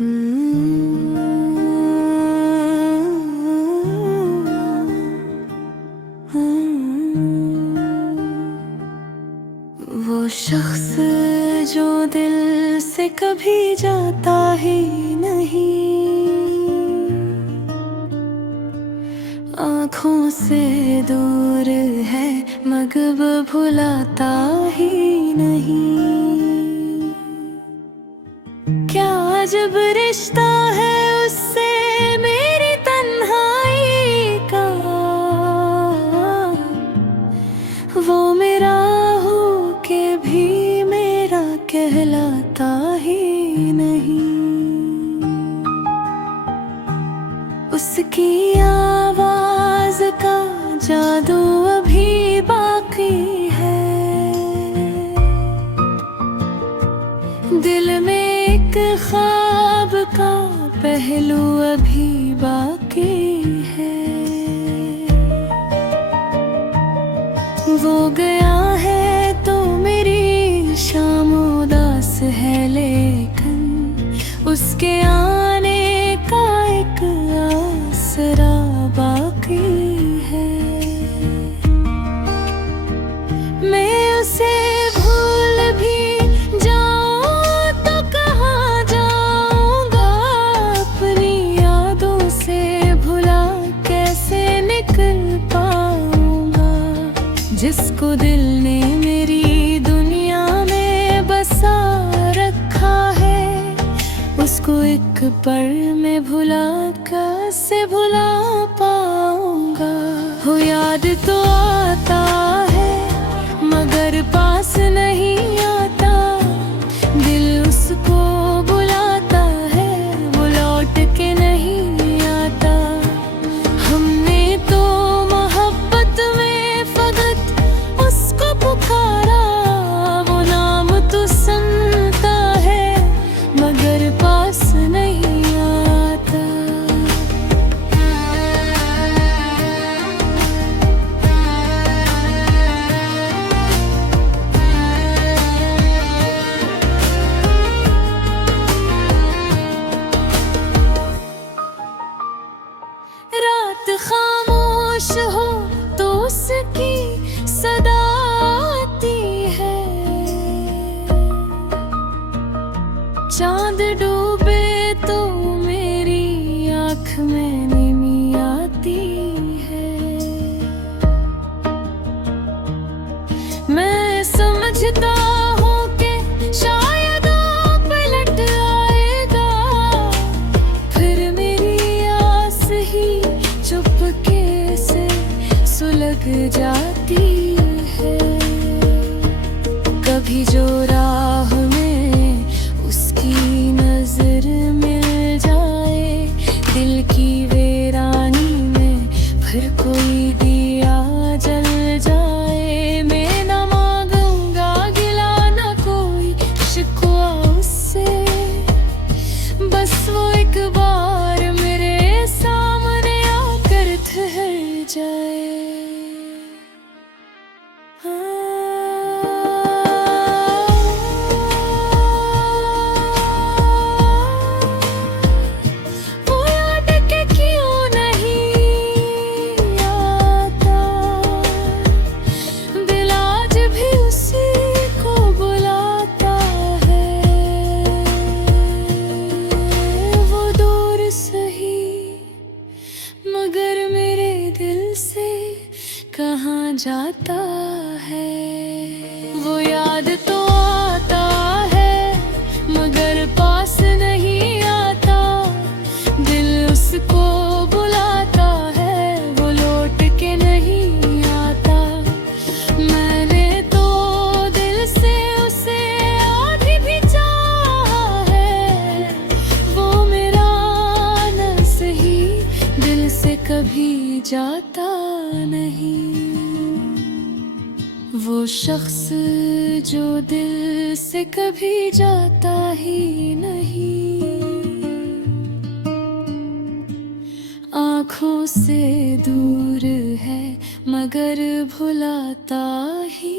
वो शख्स जो दिल से कभी जाता ही नहीं, आँखों से दूर है मगर भुलाता ही नहीं। क्या अजब रिश्ता है उससे मेरी तन्हाई का, वो मेरा हो के भी मेरा कहलाता ही नहीं। उसकी आवाज का जादू अभी बाकी है, दिल में एक ख्वाब का पहलू अभी बाकी है। वो गया है तो मेरी शाम उदास है, लेकिन उसके आने का एक आसरा बाकी है। मैं उसे भूल भी जाऊं तो कहाँ जाऊंगा, अपनी यादों से भुला कैसे निकल पाऊंगा। जिसको दिल ने मेरी दुनिया में बसा रखा है, उसको एक पल में भुला कैसे भुला पाऊंगा। हो याद तो आता है मगर पास नहीं आता, दिल उसको बुलाता है वो लौट के नहीं आता। हमने तो मोहब्बत में फकत उसको पुकारा, वो नाम तो सुनता है मगर पास नहीं आता। रात खामोश हो तो उसकी सदा आती है, चांद डूबे तो मेरी आँख में नींद आती है। मैं समझता हूँ कि शायद पलट आएगा, फिर मेरी आस ही चुपके से सुलग जाती है। कभी जो राह में उसकी नजर मिल जाए, दिल की वीरानी में फिर कोई दिया जल जाए। मैं न मांगूंगा गिला न कोई शिकवा उससे, बस वो एक बार मेरे सामने आकर ठहर जाए। वो याद के क्यों नहीं आता, दिल आज भी उसी को बुलाता है। वो दूर सही मगर मेरे दिल से कहाँ जाता है। वो याद तो आता है मगर पास नहीं आता, दिल उसको बुलाता है वो लौट के नहीं आता। मैंने तो दिल से उसे आधी भी चाहा है, वो मेरा न सही दिल से कभी जाता नहीं। वो शख्स जो दिल से कभी जाता ही नहीं, आँखों से दूर है मगर भुलाता ही